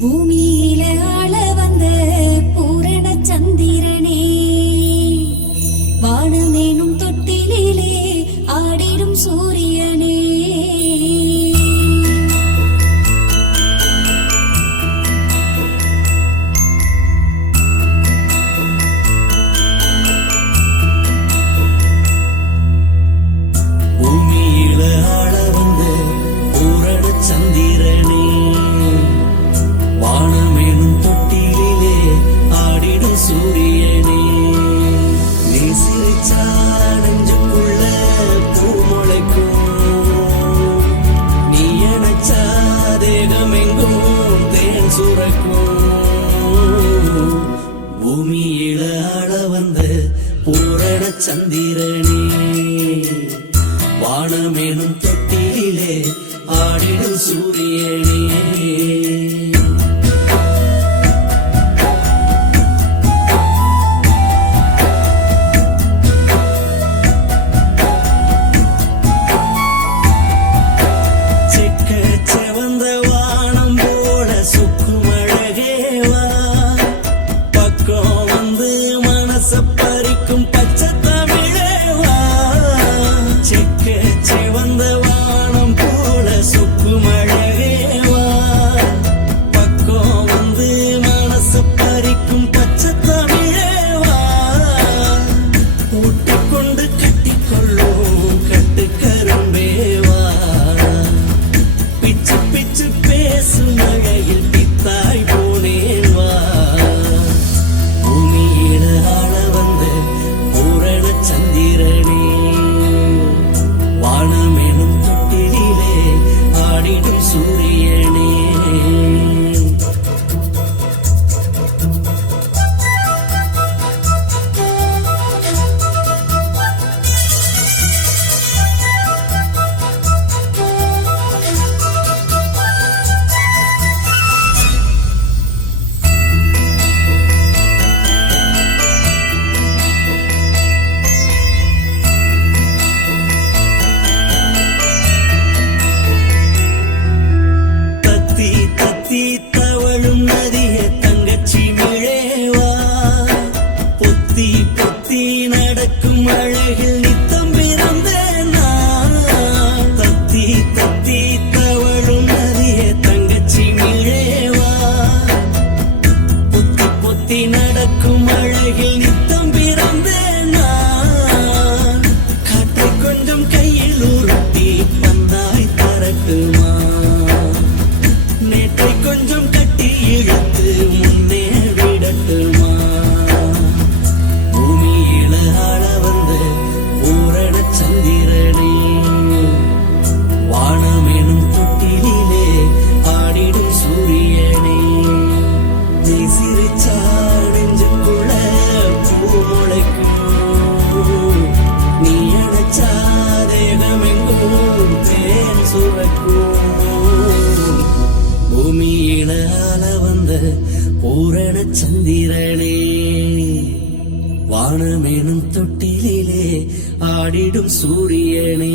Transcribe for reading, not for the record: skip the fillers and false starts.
பூமியில ஆள வந்த பூரண சந்திரனே, வானமேனும் தொட்டிலே ஆடிடும் சூரியனே, சூரியனே, நீ சிரிச்சா நெஞ்சுக்குள்ள பூ முளைக்கும், நீ அணைச்சா தேகம் எங்கும் தேன் சுரக்கும். பூமியில ஆட வந்த பூரண சந்திரனே, வானமேனும் தொட்டிலே ஆடிடும் சூரியனே, பறிக்கும் பச்சை தமிழேவா, செக்க சிவந்த வானம் போல சுக்கும் அழகேவா, பக்கம் வந்து மனச பறிக்கும் பச்சை தமிழேவா, ஊட்டிக்கொண்டு கட்டிக்கொள்ளும் கட்டு கரும்பேவா, பிச்சு பிச்சு பேசும் மழையில் பித்தாய் போனேவா, பூமியில சந்திரனே, வானமேனும் தொட்டிலே ஆடிடும் சூரியனே, தவழும் நதிய தங்கச்சி மிழேவா, பொத்தி பொத்தி நடக்கும் அழகில் நித்தம் பிறந்தேனா, தத்தி தத்தி தவழும் நதிய தங்கச்சி மிழேவா, பொத்தி பொத்தி நடக்கும் அழகில் நித்தம் பிறந்தேனா, காற்றை கொஞ்சம் கையில் உருட்டி வந்தாய் தரட்டுமா, நேற்றை கொஞ்சம் கட்டி இழுத்து முன்னே விடட்டுமா, பூமியில ஆள வந்த பூரண சந்திரனே, வானமேனும் தொட்டிலே ஆடிடும் சூரியனே, நீ சிரிச்சா நெஞ்சுக்குள்ள பூ முளைக்கும், நீ அணைச்சா தேகமெங்கும் தேன் சுரக்கும். பூமியில ஆள வந்த பூரண சந்திரனே, வானமேனும் தொட்டிலே ஆடிடும் சூரியனே.